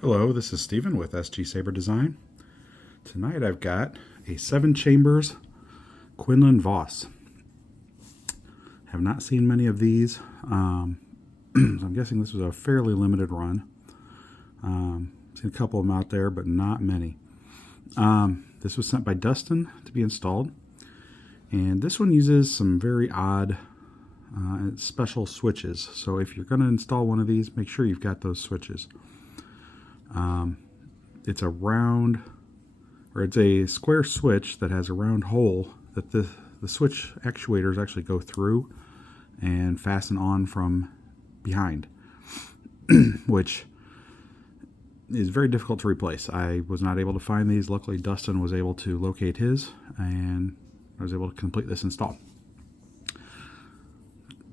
Hello, this is Stephen with SG Saber Design. Tonight I've got a 7 Chambers Quinlan Vos. Have not seen many of these. So I'm guessing this was a fairly limited run. Seen a couple of them out there, but not many. This was sent by Dustin to be installed. And this one uses some very odd special switches. So if you're going to install one of these, make sure you've got those switches. It's a round, or it's a square switch that has a round hole that the switch actuators actually go through and fasten on from behind, which is very difficult to replace. I was not able to find these. Luckily, Dustin was able to locate his, and I was able to complete this install.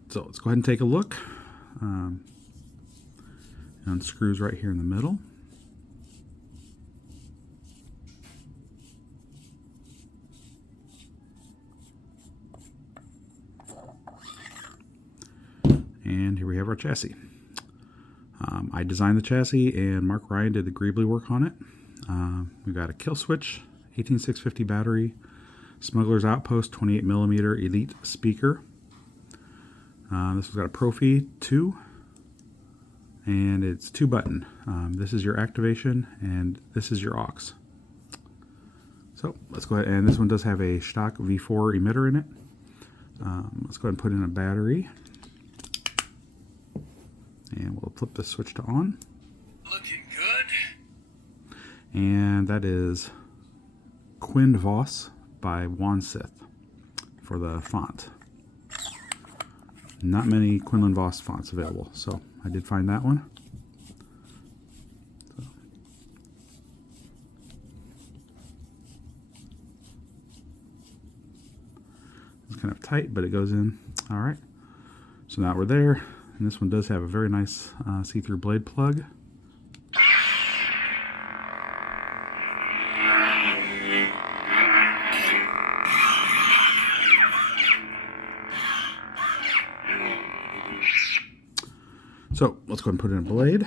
So let's go ahead and take a look. Unscrews right here in the middle. And here we have our chassis. I designed the chassis, and Mark Ryan did the Greeblies work on it. We've got a kill switch, 18650 battery, Smugglers Outpost 28mm Elite speaker. This has got a Proffie 2, and it's 2-button. This is your activation, and this is your aux. So let's go ahead, and this one does have a Shtok V4 emitter in it. Let's go ahead and put in a battery. And we'll flip the switch to on. Looking good. And that is Quinn Vos by Wansith for the font. Not many Quinlan Vos fonts available, so I did find that one. It's kind of tight, but it goes in. All right. So now we're there. And this one does have a very nice see-through blade plug. So let's go ahead and put in a blade.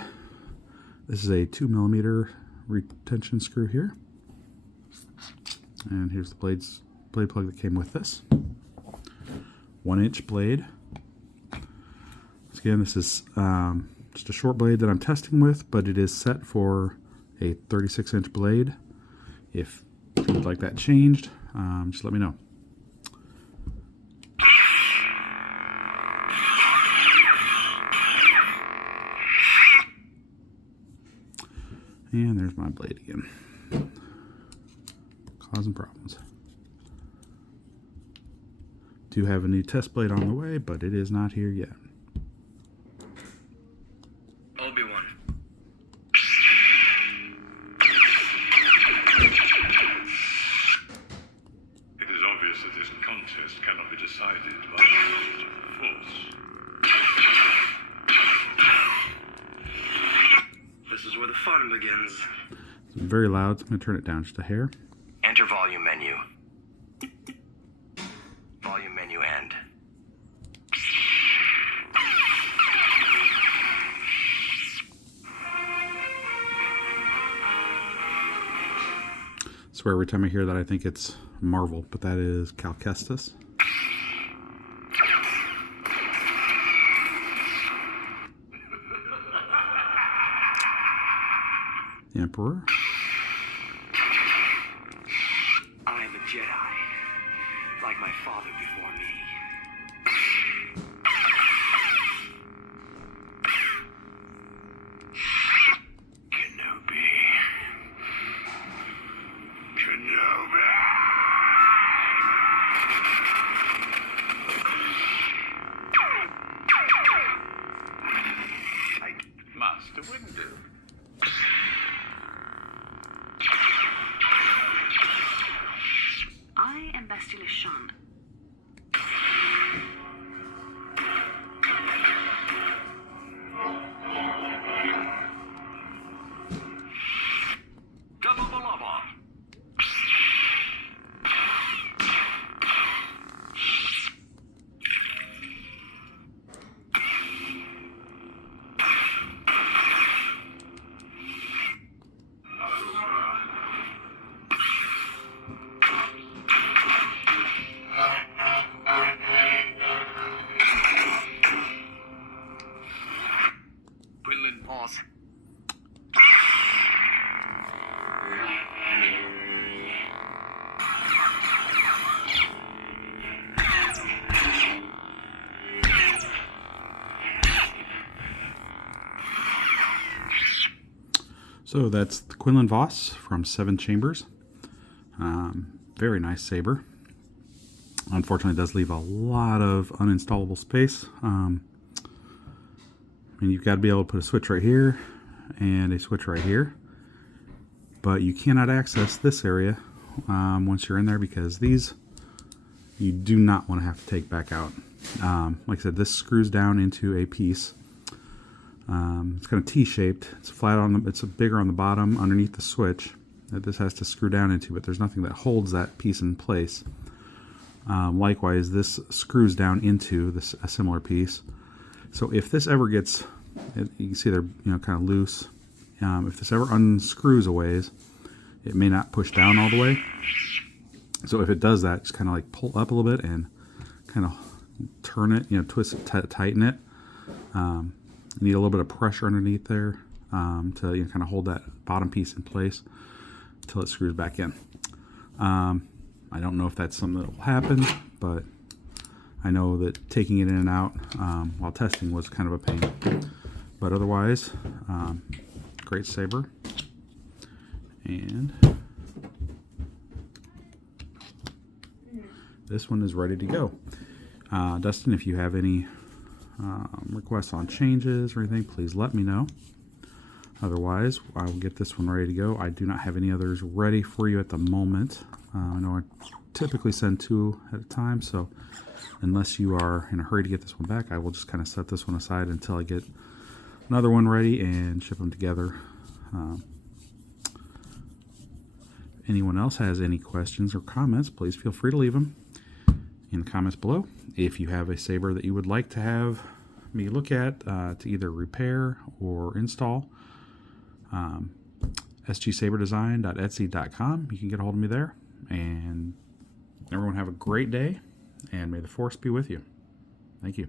This is a 2mm retention screw here. And here's the blade plug that came with this. 1-inch blade. Again, this is just a short blade that I'm testing with, but it is set for a 36-inch blade. If you would like that changed, just let me know. And there's my blade again. Causing problems. Do have a new test blade on the way, but it is not here yet. That this contest cannot be decided by force. This is where the fun begins. It's very loud, so I'm going to turn it down just a hair. Enter volume menu. Volume menu end. I swear every time I hear that I think it's Marvel, but that is Cal Kestis. The Emperor. I am a Jedi, like my father before me. Master Windu. I am Bastila Shan. Double Balaba. Vos. So that's the Quinlan Vos from 7 Chambers. Very nice saber. Unfortunately, it does leave a lot of uninstallable space. I mean, you've got to be able to put a switch right here and a switch right here. But you cannot access this area once you're in there, because these you do not want to have to take back out. Like I said, this screws down into a piece. It's kind of T-shaped. It's flat on the. It's bigger on the bottom underneath the switch that this has to screw down into, but there's nothing that holds that piece in place. Likewise, this screws down into this a similar piece. So if this ever gets, you can see they're kind of loose. If this ever unscrews a ways, it may not push down all the way. So if it does that, just kind of like pull up a little bit and kind of turn it, twist it, tighten it. You need a little bit of pressure underneath there to kind of hold that bottom piece in place until it screws back in. I don't know if that's something that will happen, but I know that taking it in and out while testing was kind of a pain. But otherwise, great saber. And this one is ready to go. Dustin, if you have any requests on changes or anything, please let me know. Otherwise, I will get this one ready to go. I do not have any others ready for you at the moment. I know I typically send 2 at a time, so unless you are in a hurry to get this one back, I will just kind of set this one aside until I get another one ready and ship them together. Anyone else has any questions or comments, please feel free to leave them in the comments below. If you have a saber that you would like to have me look at to either repair or install, sgsaberdesign.etsy.com. You can get a hold of me there. And everyone have a great day, and may the force be with you. Thank you.